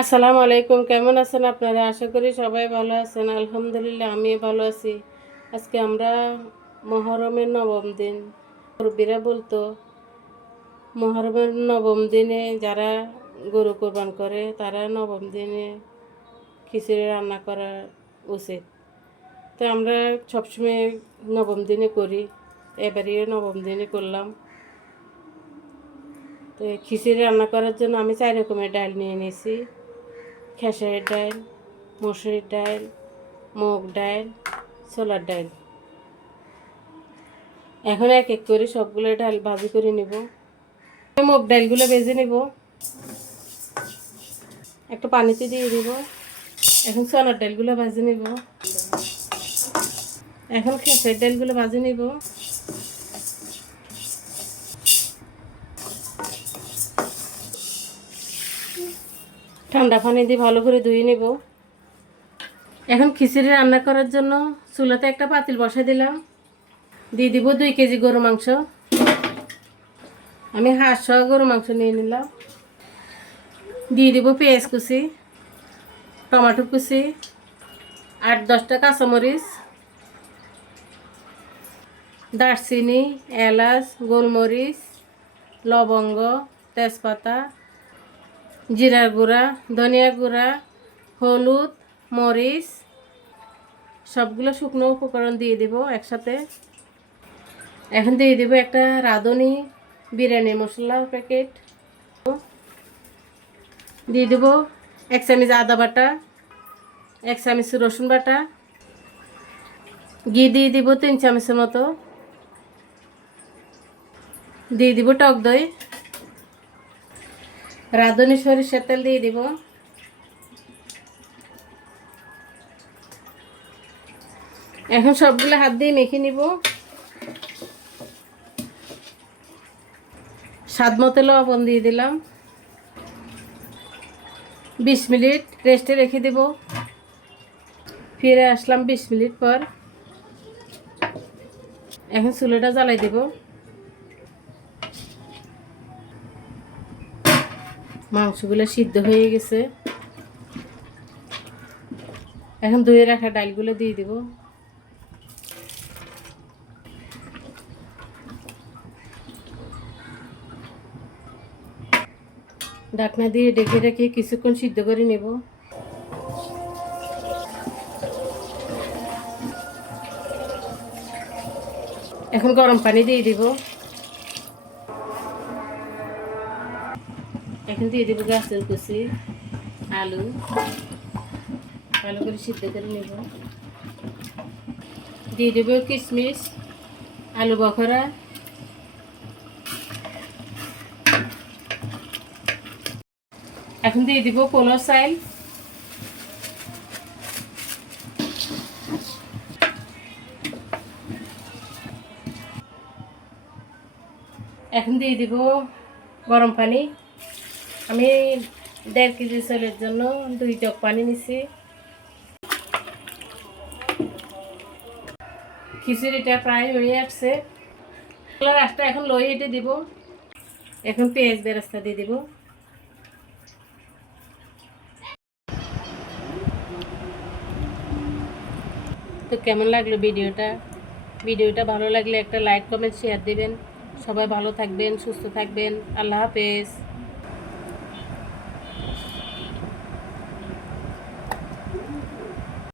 আসসালামু আলাইকুম। কেমন আছেন আপনারা? আশা করি সবাই ভালো আছেন। আলহামদুলিল্লাহ আমি ভালো আছি। আজকে আমরা মহরমের নবম দিন। মুরব্বীরা বলতো মহরমের নবম দিনে যারা গরু কোরবান করে তারা নবম দিনে খিচুড়ি রান্না করা উচিত। তো আমরা সবসময় নবম দিনে করি, এবারেও নবম দিনে করলাম। তো খিচুড়ি রান্না করার জন্য আমি 4 রকমের ডাল নিয়ে নিয়েছি। খেসারির ডাল, মসুরির ডাল, মুগ ডাল, ছোলার ডাল। এখন এক এক করে সবগুলো ডাল ভাজি করে নেব। মুগ ডালগুলো ভেজে নেব, একটু পানিতে দিয়ে দেব। এখন ছোলার ডালগুলো ভাজে নেব। এখন খেসারির ডালগুলো ভাজে নেব। ঠান্ডা পানি দিয়ে ভালো করে ধুয়ে নেব। এখন খিচুড়ি রান্না করার জন্য চুলাতে একটা পাতিল বসাই দিলাম। দিয়ে দিব 2 কেজি গরু মাংস। আমি হাঁস সহ গরু মাংস নিয়ে নিলাম। দিয়ে দিব পেঁয়াজ কুচি, টমেটো কুচি, 8-10টা কাঁচামরিচ, দারচিনি, এলাচ, গোলমরিচ, লবঙ্গ, তেজপাতা, জিরার গুঁড়া, ধনিয়া গুঁড়া, হলুদ, মরিচ, সবগুলো শুকনো উপকরণ দিয়ে দিব একসাথে। এখন দিয়ে দিব একটা রাঁধুনি বিরিয়ানি মশলা প্যাকেট। দিয়ে দেব 1 চামচ আদা বাটা, 1 চামচ রসুন বাটা, ঘি দিয়ে দিব 3 চামচের মতো, দিয়ে দিব টক দই, রাঁধুনি সরিষার তেল দিয়ে দিব। এখন সবগুলো হাত দিয়ে মেখে নিব। স্বাদ মতো লবণ দিয়ে দিলাম। 20 মিনিট রেস্টে রেখে দেব। ফিরে আসলাম 20 মিনিট পর। এখন চুলাটা জ্বালাই দেব। মাংসগুলো সিদ্ধ হয়ে গেছে। এখন ধুয়ে রাখা ডালগুলো দিয়ে দেব। ঢাকনা দিয়ে ঢেকে রেখে কিছুক্ষণ সিদ্ধ করে নেব। এখন গরম পানি দিয়ে দিব। এখন দিয়ে দেব গাজর কুচি, আলু, ভালো করে সিদ্ধ করে নেব। দিয়ে দেব কিশমিশ, আলু বখরা, এখন দিয়ে দিব পোলাও চাল, এখন দিয়ে দিব গরম পানি। আমি 1.5 কেজি চালের জন্য 2 জগ পানি নিছি। খিচুড়িটা প্রায় হয়ে আসছে। রাস্তা এখন লই হেঁটে দিব। এখন পেঁয়াজ বেরেস্তা দিয়ে দিব। তো কেমন লাগলো ভিডিওটা ভালো লাগলে একটা লাইক কমেন্ট শেয়ার দিবেন। সবাই ভালো থাকবেন, সুস্থ থাকবেন। আল্লাহ হাফেজ।